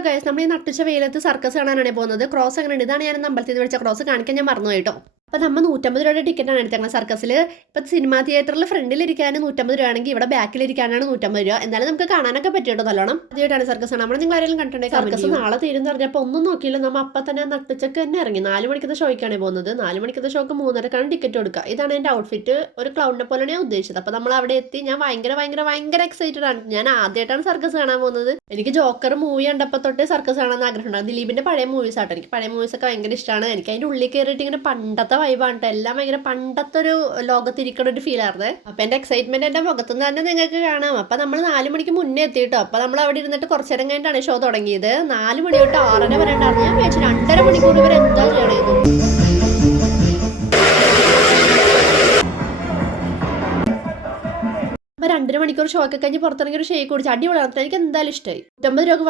Hello guys, നമ്മൾ ഈ നട്ടുച്ച വെയിലത്ത് സർക്കസ് കാണാനാണ് പോകുന്നത്. ക്രോസ് അങ്ങനെ ഉണ്ട്. ഇതാണ് ഞാൻ അമ്പലത്തിൽ നിന്ന് മേടിച്ച ക്രോസ്. കാണിക്കാൻ ഞാൻ മറന്നു കേട്ടോ. അപ്പോൾ നമ്മൾ 150 രൂപയുടെ ടിക്കറ്റാണ് എടുത്തേക്കുന്നത് സർക്കസിൽ. ഇപ്പോൾ സിനിമാ തിയേറ്ററിൽ ഫ്രണ്ടിലിരിക്കാൻ 150 രൂപയാണെങ്കിൽ ഇവിടെ ബാക്കിലിരിക്കാനാണ് 150 രൂപ. എന്നാലും നമുക്ക് കാണാനൊക്കെ പറ്റിയിട്ടോ നല്ലോണം. ആദ്യമായിട്ടാണ് സർക്കസ് കാണാൻ. നിങ്ങൾ ആരെങ്കിലും കണ്ടിട്ടുണ്ടെങ്കിൽ സർക്കസ് നാളെ തീരും പറഞ്ഞപ്പോൾ ഒന്നും നോക്കിയില്ല. നമ്മൾ അപ്പം തന്നെ നട്ടുച്ചക്ക് തന്നെ ഇറങ്ങി. 4 മണിക്കത്തെ ഷോയ്ക്കാണ് പോകുന്നത്. 4 മണിക്കത്തെ ഷോക്ക് 3:30ക്കാണ് ടിക്കറ്റ് കൊടുക്കുക. ഇതാണ് എൻ്റെ ഔട്ട്ഫിറ്റ്. ഒരു ക്ലൗഡിനെ പോലെയാണ് ഞാൻ ഉദ്ദേശിച്ചത്. അപ്പോൾ നമ്മൾ അവിടെ എത്തി. ഞാൻ ഭയങ്കര എക്സൈറ്റഡ് ആണ്. ഞാൻ ആദ്യമായിട്ടാണ് സർക്കസ് കാണാൻ പോകുന്നത്. എനിക്ക് ജോക്കർ മൂവി കണ്ടപ്പോൾ തൊട്ടേ സർക്കസ് കാണാൻ ആഗ്രഹമുണ്ടാകും. ദിലീപിൻ്റെ പഴയ മൂവീസ് ആട്ടോ. എനിക്ക് പഴയ മൂവീസൊക്കെ ഭയങ്കര ഇഷ്ടമാണ്. എനിക്ക് അതിൻ്റെ ഉള്ളിൽ കയറിയിട്ട് ഇങ്ങനെ പണ്ടത്തെ വൈബാണ് കേട്ടോ. എല്ലാം ഭയങ്കര പണ്ടത്തെ ഒരു ലോകത്തിരിക്കണ ഒരു ഫീൽ ആയിരുന്നേ. അപ്പം എൻ്റെ എക്സൈറ്റ്മെന്റ് എൻ്റെ മുഖത്തുനിന്ന് തന്നെ നിങ്ങൾക്ക് കാണാം. അപ്പം നമ്മൾ 4 മണിക്ക് മുന്നേ എത്തിയിട്ടോ. അപ്പം നമ്മൾ അവിടെ ഇരുന്നിട്ട് കുറച്ച് നേരം കഴിഞ്ഞിട്ടാണ് ഷോ തുടങ്ങിയത്. 4 മണി തൊട്ട് 6:30 വരെ ഉണ്ടായിരുന്നു. ഞാൻ വിചാരിച്ചു 2.5 മണിക്കൂർ ഇവർ എന്താ ചെയ്യണേന്ന്. അപ്പോൾ 2.5 മണിക്കൂർ ഷോ ഒക്കെ കഴിഞ്ഞ് പുറത്തിറങ്ങി ഒരു ഷേക്ക് കുടിച്ച് അടിപൊളിയാണ്. എനിക്ക് എന്തായാലും ഇഷ്ടമായി. 50 രൂപ